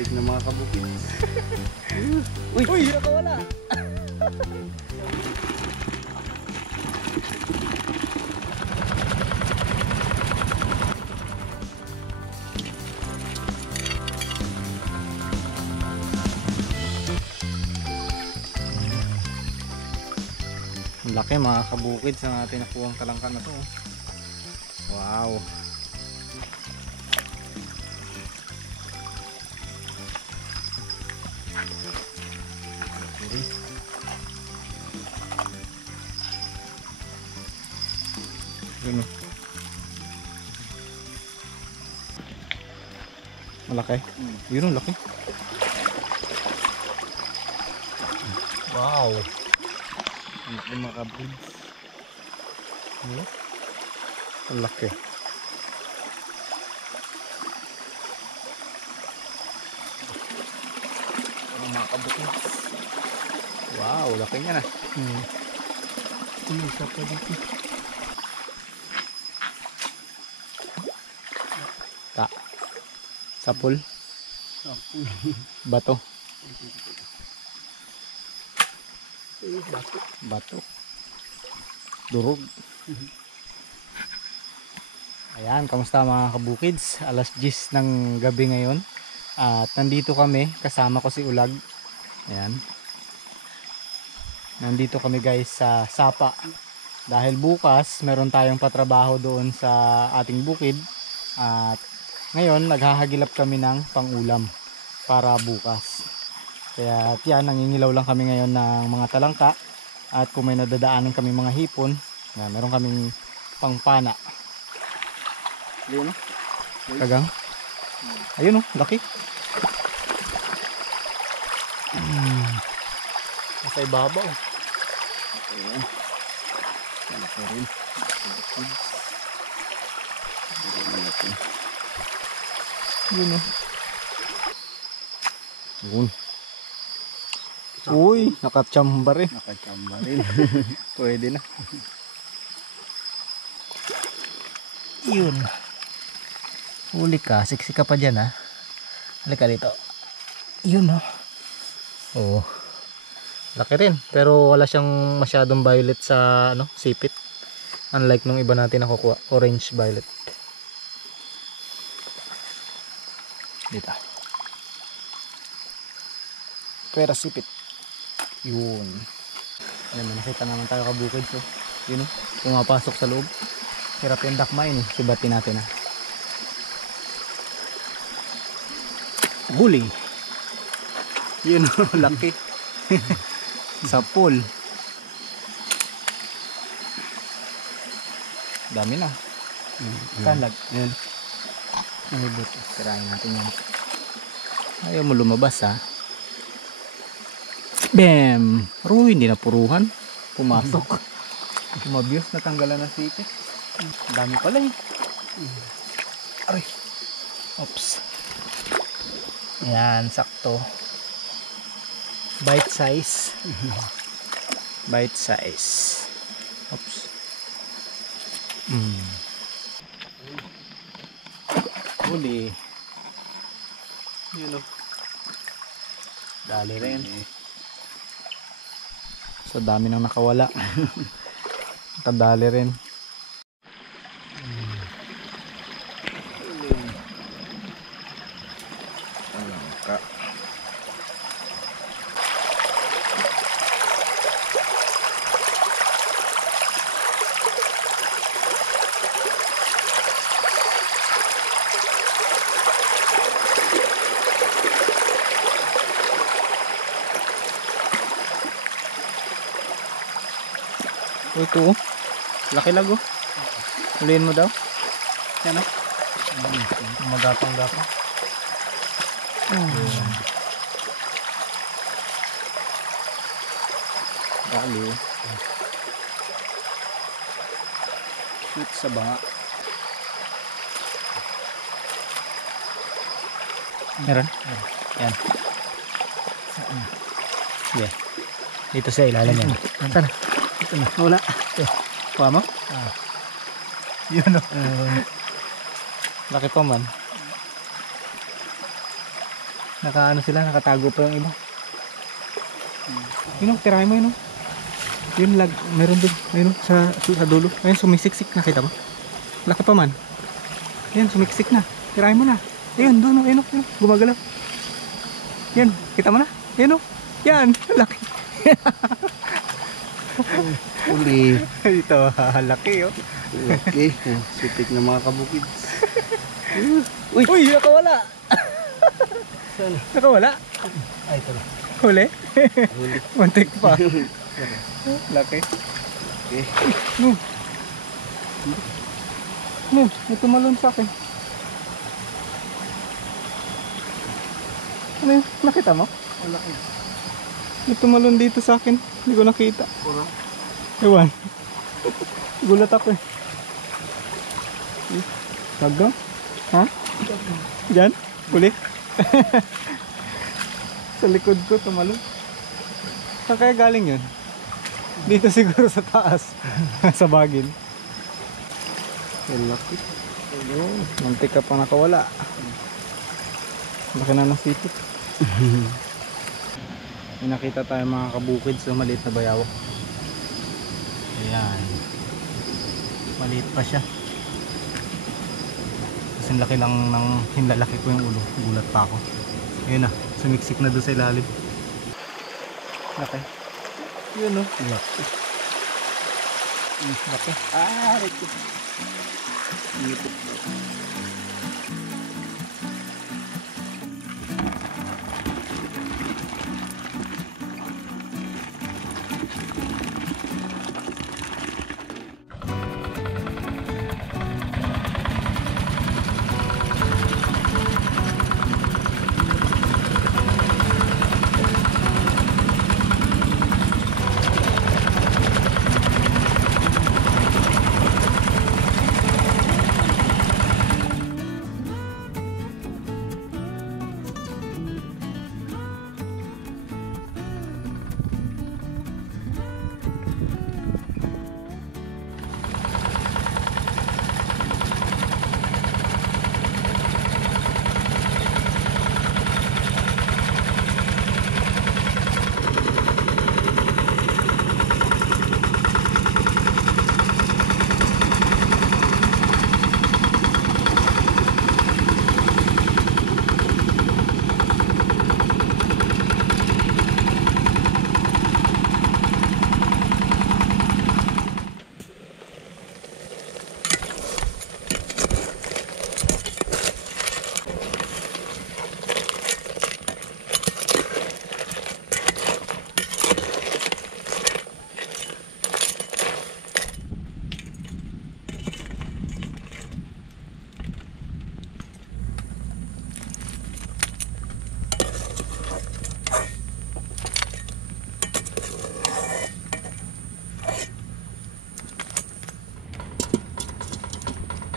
Putik na mga kabukid. Uy! Uy! Nakawala! Ang laki mga kabukid sa ating nakuhang talangka na to. Wow. Yun o. Malaki? Yun o, laki. Wow. Ang mga kabukid. Ang laki. Ang mga kabukid. Wow, laki niya na. Isa pa dito. Sapul. Bato. Bato. Durog. Ayan, kamusta mga kabukids? Alas 10 ng gabi ngayon. At nandito kami, kasama ko si Ulag. Ayan. Nandito kami guys sa Sapa. Dahil bukas, meron tayong patrabaho doon sa ating bukid. At ngayon, naghahagilap kami ng pangulam para bukas. Kaya yan, nangingilaw lang kami ngayon ng mga talangka. At kung may nadadaanan kami mga hipon, meron kaming pangpana. Ayun o. Kagang. Ayun o, laki. Nasa ibabaw. Ayan. Malaki rin. Malaki. Yun o. Yun. Uy, nakachamba rin. Nakachamba rin. Pwede na. Yun. Huli ka. Siksi ka pa dyan ha. Halika dito. Yun o. Oo. Laki rin. Pero wala siyang masyadong violet sa sipit. Unlike nung iba natin nakukuha. Orange violet. Dito. Pera sipit. Yun. Ayan, nakita naman tayo kabukid. So, yun o. Pumapasok sa loob. Hirap yung dakmain eh. Sibatin natin ha. Huli. Yun o. Laki. Sa pool. Dami na. Kalag. Ayan. Nalibot. Sirahin natin yan. Ayaw mo lumabas ha. Bam! Pero hindi na puruhan. Pumasok. Umabiyos. Natanggalan ng sipit. Dami pala eh. Aray. Oops. Ayan, sakto. Bite size. Bite size. Oops. Huli. Yun o. Dali rin. So dami nang nakawala. Nakadali rin. Talangka. Ito oh. Laki lago. Huliin mo daw. Yan o. Magapang-gapang. Dali. Shoot sa banga. Meron? Yan. Yeah. Dito sa ilalim yan. Ito na. Ito na. Wala. Ito. Kuha mo? Yun o. Laki pa man. Nakaano sila, nakatago pa yung iba. Yun o, tirahin mo yun o. Yun lag, meron din. Ayun o, sa dulo. Ayun, sumisiksik. Nakita mo? Laki pa man. Ayun, sumiksik na. Tirahin mo na. Ayun, doon o, ayun o. Gumagalaw. Yan, kita mo na? Ayun o. Yan, laki. Uli. Ito, laki o. Laki. Sitik na mga kabukid. Uy, nakawala. Saan? Nakawala. Ay, ito na. Huli. Huli. Muntik pa. Laki. Okay. No. No, may tumalon sa akin. Ano yun? Nakita mo? Wala ko. May tumalon dito sa akin. Hindi ko nakita. Puro. Ewan. Gulat ako eh. Tago? Ha? Diyan? Uli? Sa likod ko tumalon. Saan kaya galing yun? Dito siguro sa taas. Sa bagin. Laki. Ayun. Muntik ka pa nakawala. Laki na ng sipit. May nakita tayo mga kabukid. So maliit na bayawak. Ayan. Maliit pa siya. Kasi laki lang ng hinlalaki ko yung ulo. Gulat pa ako. Ayun na. Sumiksik na doon sa ilalim. Laki. Yun o. Laki. Laki. Ah, ito. Ito.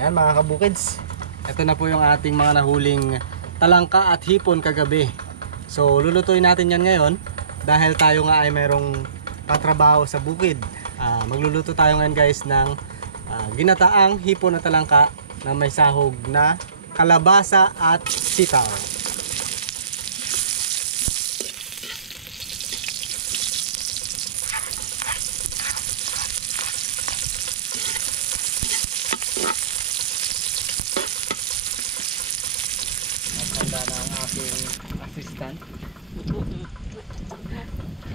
Ayan mga kabukids, ito na po yung ating mga nahuling talangka at hipon kagabi. So lulutuin natin yan ngayon dahil tayo nga ay merong patrabaho sa bukid. Magluluto tayo ngayon guys ng ginataang hipon at talangka na may sahog na kalabasa at sitaw. Handa na ang aking assistant.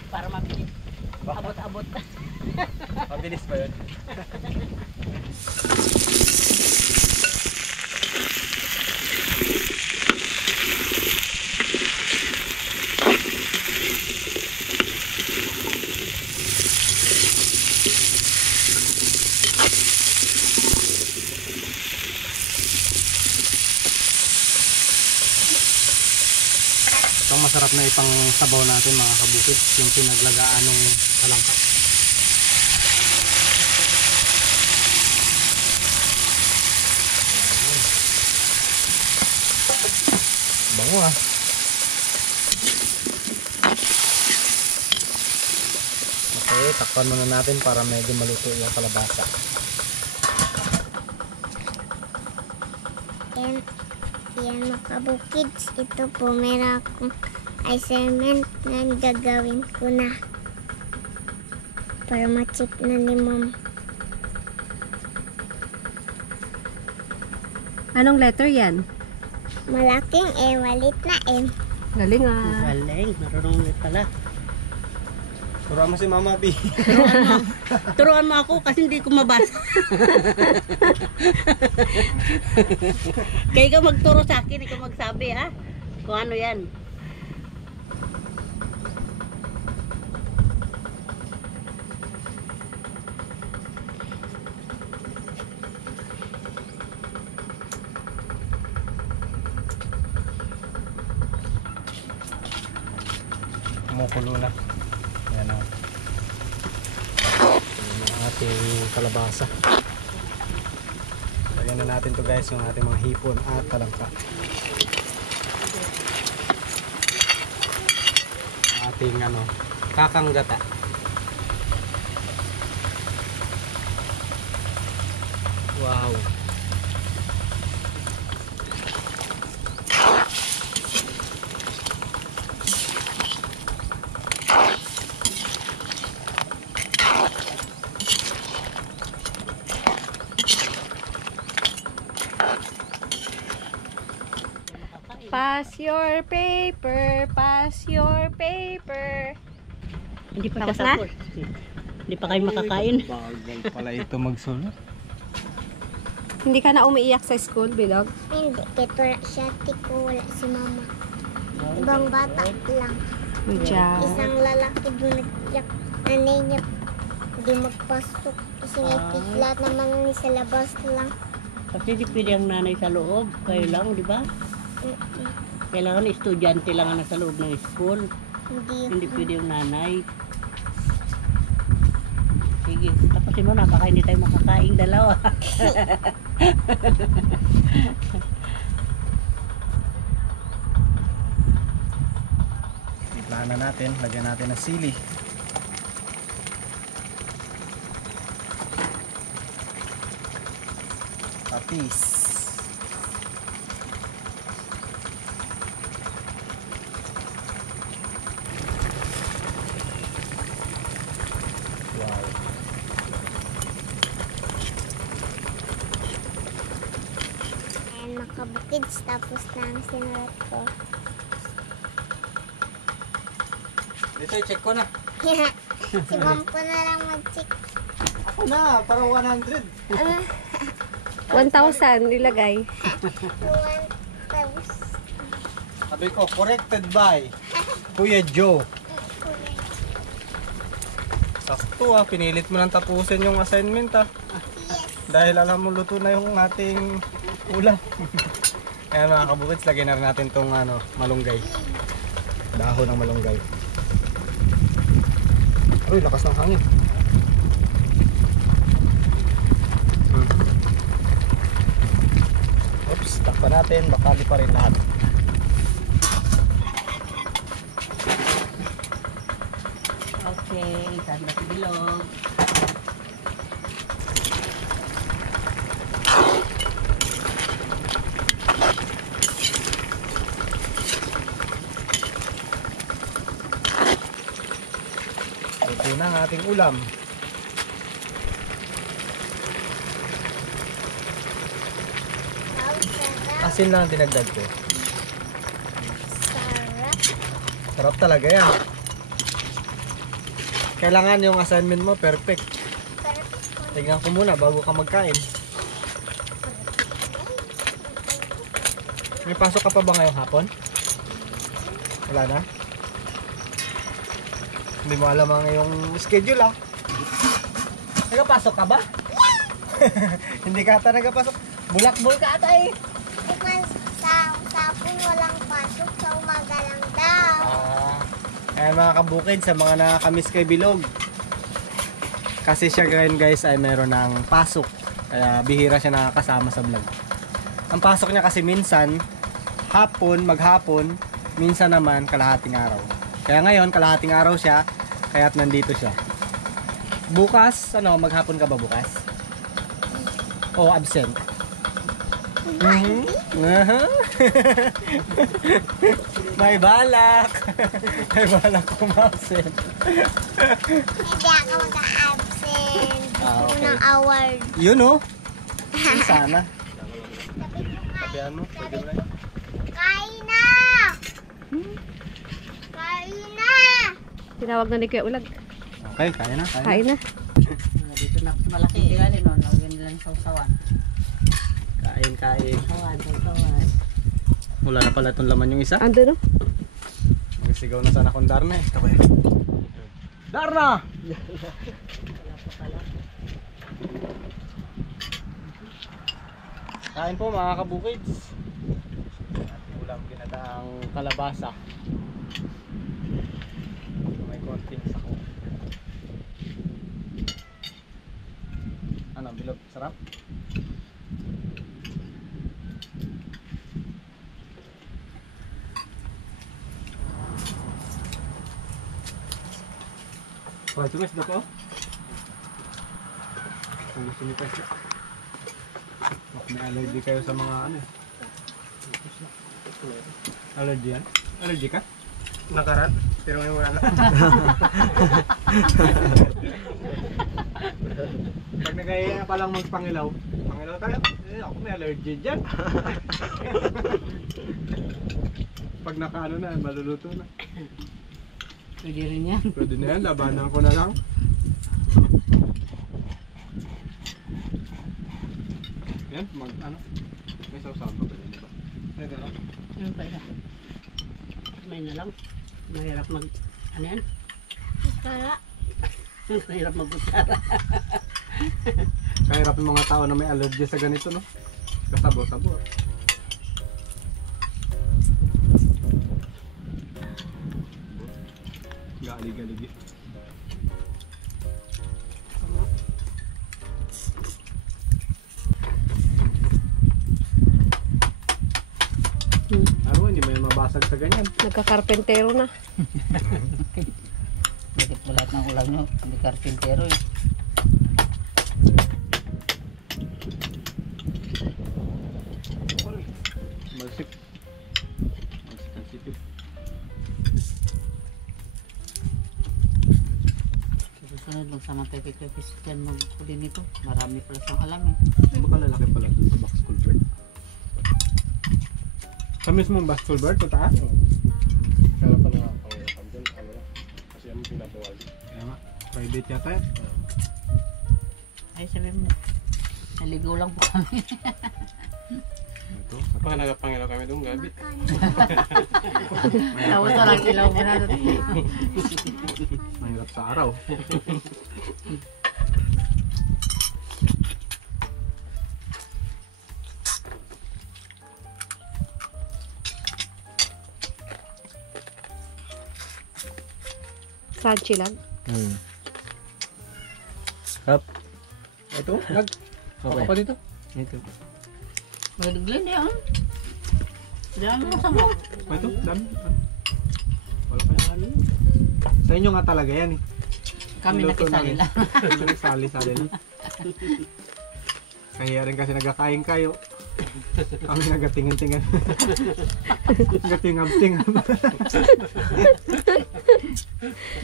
Para mabilis. Abot-abot. Mabilis pa yun. Itong masarap na ipang sabaw natin mga kabukid, yung pinaglagaan ng talangka. Bango ah. Okay, takpan muna natin para medyo maluto yung kalabasa. Yan mga kabukids, ito po meron akong assignment na gagawin ko na para ma-check na ni mom. Anong letter yan? Malaking M, malit na M. Galing ah. Galing, marunong ulit pala. Turuan mo si Mama B. Turuan mo ako kasi hindi ko mabasa. Kaya ikaw magturo sa akin, ikaw magsabi ha. Kung ano yan. Kumukulo na. Yan na. Yan ang ating kalabasa. Lagyan na natin to guys, yung ating mga hipon at talangka. Ating kakanggata. Wow. Pass your paper, pass your paper. Hindi pa Tapos tapos. Hindi pa kayo makakain. Bagal pala ito magsulat. Hindi ka na umiiyak sa school, Bilog? Hindi, kahit wala siya, tiko, wala si mama. Ibang bata lang. Good job. Isang lalaki doon nagtiyak. Nanay niya, hindi magpasok. Kasi lahat naman ni sa labas lang. Kasi di pwede ang nanay sa loob. Kayo lang, di ba? Mm-mm. Kailangan estudyante lang ang nasa loob ng school. Hindi pwede yung nanay. Sige, tapusin mo na. Baka hindi tayo makakain dalawa. Iplahan na natin. Lagyan natin ng sili. Patis. Wow. Ayan, makabukids. Tapos na ang sinulat ko. Dito, check ko na. Si mom ko na lang mag-check. Ako na, parang 100. 1,000 ilagay. 1,000. Sabi ko, corrected by Kuya Joe. Sakto pinilit mo lang tapusin yung assignment Dahil alam mo luto na yung ating ulam. Kaya mga kabukits, lagyan na rin natin tong malunggay. Dahon ng malunggay. Uy, lakas ng hangin. Oops, takpan natin, baka di pa rin lahat. Okay, saan na si Bilog? Ito na ang ating ulam. Wow, sarap. Asin lang ang dinagdag ko. Sarap. Sarap talaga yan. Kailangan yung assignment mo perfect. Tingnan ko muna bago ka magkain. May pasok ka pa ba ngayong hapon? Wala na? Hindi mo alam ang iyong schedule Nagapasok ka ba? Hindi ka ata nagapasok. Bulakbol ka ata Because sa sapon walang pasok, sa umaga lang daw. Ayan mga kabukid, sa mga nakakamiss kay Bilog. Kasi siya ngayon guys ay meron ng pasok. Kaya bihira siya nakakasama sa vlog. Ang pasok niya kasi minsan, maghapon, minsan naman kalahating araw. Kaya ngayon, kalahating araw siya, kaya't nandito siya. Bukas, maghapon ka ba bukas? O absent? May balak. May balak kumasin. Hindi ako mag-absent. Gusto ko ng award. Yun oh. Sana. Kain na! Kain na! Tinawag na ni Kuya Ulag. Okay, kaya na. Kain na. Dito na malaki. Gali no, lagyan nilang sausawan. Kain. Sausawan. Wala na pala itong laman yung isa. Ando no? Magsigaw na sana kung Darna eh. Darna! Kain po mga kabukids. Ating ulam ginataang kalabasa. May konting sako. Ano, bilog? Sarap? Wala tumis na po. Kung gusto niyo pa siya. May allergy kayo sa mga ano. Allergy yan? Allergy ka? Nakarat? Pero ngayon wala na. Pag nagaya na palang magpangilaw, pangilaw tayo. Ako may allergy dyan. Pag nakaano na, maluluto na. Pwede rin yan. Pwede na yan, labanan ko na lang. Yan, ano? May sausaw pa pwede na ba? Pwede na. Ano pa isa? May na lang. Mahirap mag... Ano yan? Kara. Mahirap magkutsara. Kahirap yung mga tao na may allergy sa ganito, no? Kasabo-sabo. Galig-galigi. Ano, hindi may mabasag sa ganyan. Nagkakarpentero na. Bakit mo lahat ng ulam nyo? Hindi karpintero eh. Malsik. Malsik ang sipit. Susunod, magsama tayo kay Christian magkuli nito. Marami pala siyang alam eh. Baka lalaki pala dun sa box culvert. Sa mismong box culvert, sa taas? Kaya pa na pangyakan dyan, ano na. Kasi ang pinabawal. Kaya nga, private yata yan. Ay, sabi mo, naligaw lang po kami. Ito, Baka nagapangilaw kami doon, gabi. Tapos walang ilaw mo na. mahirap sa araw. Crunchy lang. Hap. Ito, lag. Okay. Ako pa dito. Ito. Maliglan niya. Diyan mo sa mo. Ito, dami. Wala pa. Sa inyo nga talaga yan eh. Kami Niluto nakisali namin. lang. Kami nagsali-sali lang. Kaya rin kasi nagkakain kayo. Kami nagatingin-tingan. Nagatingab-tingab.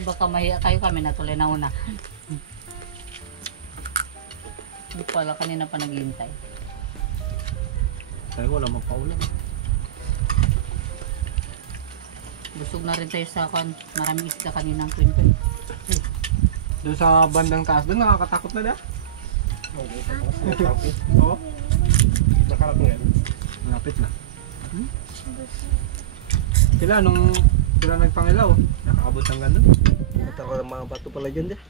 Baka mahiya kayo, kami natuloy na una. Hindi pala kanina pa naghihintay. Kaya wala mapaulan. Busog na rin tayo sa maraming isda kaninang kwento. Doon sa bandang taas doon, nakakatakot na da. Oo. Nakarap nga yan. Malapit na. Sila sila nagpangilaw, nakaabot ng gano'n. Ito ko ng mga bato pala dyan dyan.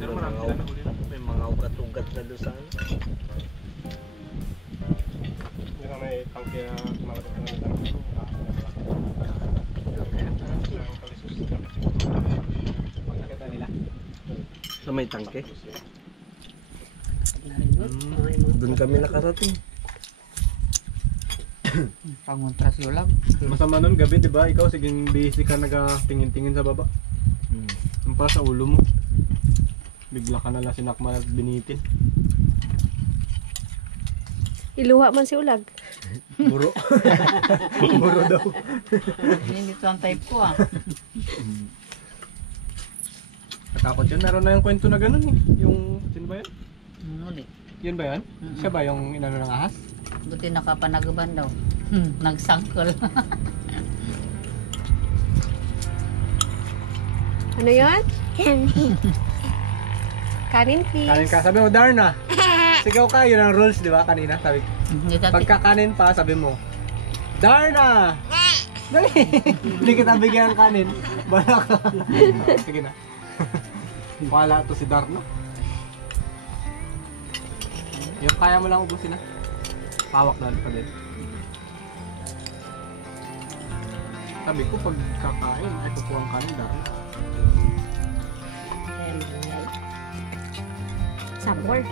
Pero marami sila nahuli na. May mga ugat-ugat na doon sa ano. Hindi na may tangke na malapit na lang. Pagkakita nila. Sa may tangke. Doon kami nakarating. Pangontras yun lang. Masama nun gabi, di ba? Ikaw siging busy ka nagatingin-tingin sa baba. Yung pala sa ulo mo. Bigla ka nalang sinakman at binitin. Iluha man si Ulag. Buro. Buro daw. Hindi ito ang type ko ah. Natakot yun. Meron na yung kwento na ganun eh. Yung, sino ba yun? Ulit. Yun ba yun? Siya ba yung inano ng ahas? Buti nakapanagaban daw. Nagsangkol. Ano yun? Kanin, please. Kanin ka. Sabi mo, Darna. Sigaw ka. Yun ang rules, di ba? Kanina. Sabi, pagka kanin pa, sabi mo, Darna! Dali! Hindi kita bigyan ng kanin. Bala ka. Sige na. Wala to si Darna. Yung kaya mo lang ubusin na. Pawak na pa din. Sabi ko, pag kakain, ay kukuha ang kanin, Darna. Some more.